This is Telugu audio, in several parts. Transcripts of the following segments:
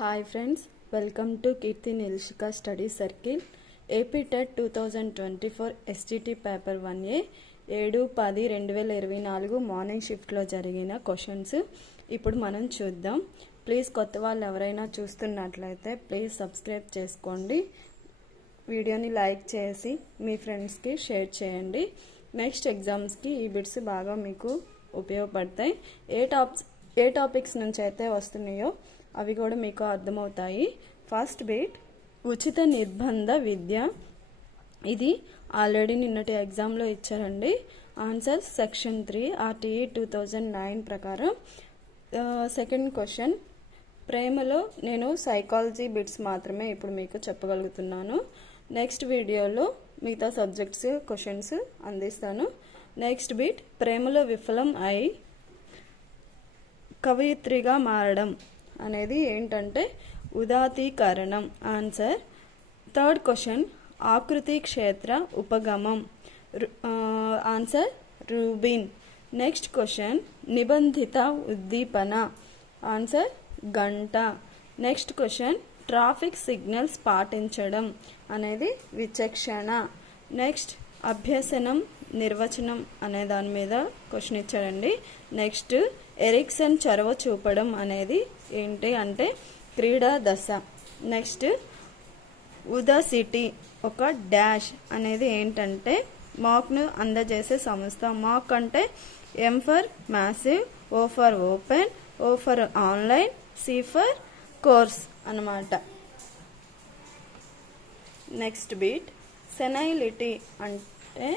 Hi friends welcome to Keerthi నిల్షిక study circle AP TET two thousand twenty four STT paper one A ఏడు పది రెండు వేల ఇరవై నాలుగు మార్నింగ్ షిఫ్ట్లో జరిగిన క్వశ్చన్స్ ఇప్పుడు మనం చూద్దాం. ప్లీజ్ కొత్త వాళ్ళు ఎవరైనా చూస్తున్నట్లయితే ప్లీజ్ సబ్స్క్రైబ్ చేసుకోండి. వీడియోని లైక్ చేసి మీ ఫ్రెండ్స్కి షేర్ చేయండి. నెక్స్ట్ ఎగ్జామ్స్కి ఈ బిట్స్ బాగా మీకు ఉపయోగపడతాయి. ఏ టాప్స్ ఏ టాపిక్స్ నుంచి అయితే వస్తున్నాయో అవి కూడా మీకు అర్థమవుతాయి. ఫస్ట్ బీట్ ఉచిత నిర్బంధ విద్య. ఇది ఆల్రెడీ నిన్నటి ఎగ్జామ్లో ఇచ్చారండి. Answer section three RTE two thousand nine ప్రకారం. సెకండ్ క్వశ్చన్ ప్రేమలో నేను సైకాలజీ బిట్స్ మాత్రమే ఇప్పుడు మీకు చెప్పగలుగుతున్నాను. నెక్స్ట్ వీడియోలో మిగతా సబ్జెక్ట్స్ క్వశ్చన్స్ అందిస్తాను. నెక్స్ట్ బిట్ ప్రేమలో విఫలం అయి కవయిత్రిగా మారడం అనేది ఏంటంటే ఉదాతీకరణం. ఆన్సర్. Third question. ఆకృతి క్షేత్ర ఉపగమం. ఆన్సర్. రూబిన్. Next question. నిబంధిత ఉద్దీపన. ఆన్సర్. గంట. Next question. ట్రాఫిక్ సిగ్నల్స్ పాటించడం అనేది విచక్షణ. నెక్స్ట్ అభ్యసనం నిర్వచనం అనే దాని మీద క్వశ్చన్ ఇచ్చాడండి. నెక్స్ట్ ఎరిక్సన్ చొరవ చూపడం అనేది ఏంటి అంటే క్రీడా దశ. నెక్స్ట్ ఉదా సిటీ ఒక డాష్ అనేది ఏంటంటే మాక్ను అందజేసే సంస్థ. మాక్ అంటే M for massive O for open O for online C for course అన్నమాట. నెక్స్ట్ బీట్ సెనైలిటీ అంటే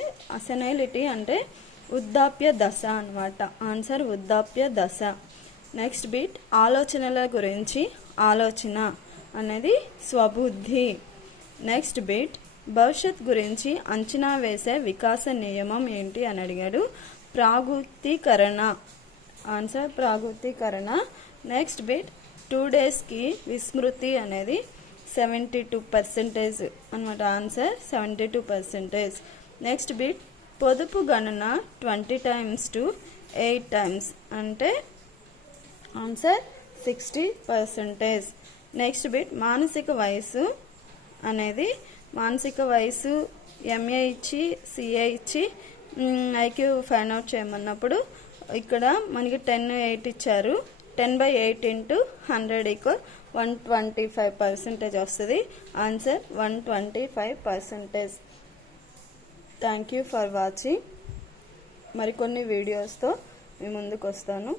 సెనైలిటీ అంటే వృద్ధాప్య దశ అన్నమాట. ఆన్సర్ వృద్ధాప్య దశ. నెక్స్ట్ బీట్ ఆలోచనల గురించి ఆలోచన అనేది స్వబుద్ధి. నెక్స్ట్ బీట్ భవిష్యత్ గురించి అంచనా వేసే వికాస నియమం ఏంటి అని అడిగాడు. ప్రాగుతీకరణ. ఆన్సర్ ప్రాగుతీకరణ. నెక్స్ట్ బిట్ టూ డేస్కి విస్మృతి అనేది సెవెంటీ టూ పర్సెంటేజ్ అనమాట answer seventy two percentage next bit పొదుపు గణన twenty times to eight times అంటే answer sixty percentage next bit మానసిక వయసు అనేది మానసిక వయసు ఎంఏ ఇచ్చి సిఏ ఇచ్చి ఐక్యూ ఫైండ్ అవుట్ చేయమన్నప్పుడు ఇక్కడ మనకి టెన్ ఎయిట్ ఇచ్చారు. Ten by eight into hundred equal one twenty five percentage వస్తుంది. Answer one twenty five percentage thank you for watching మరికొన్ని వీడియోస్తో మీ ముందుకు వస్తాను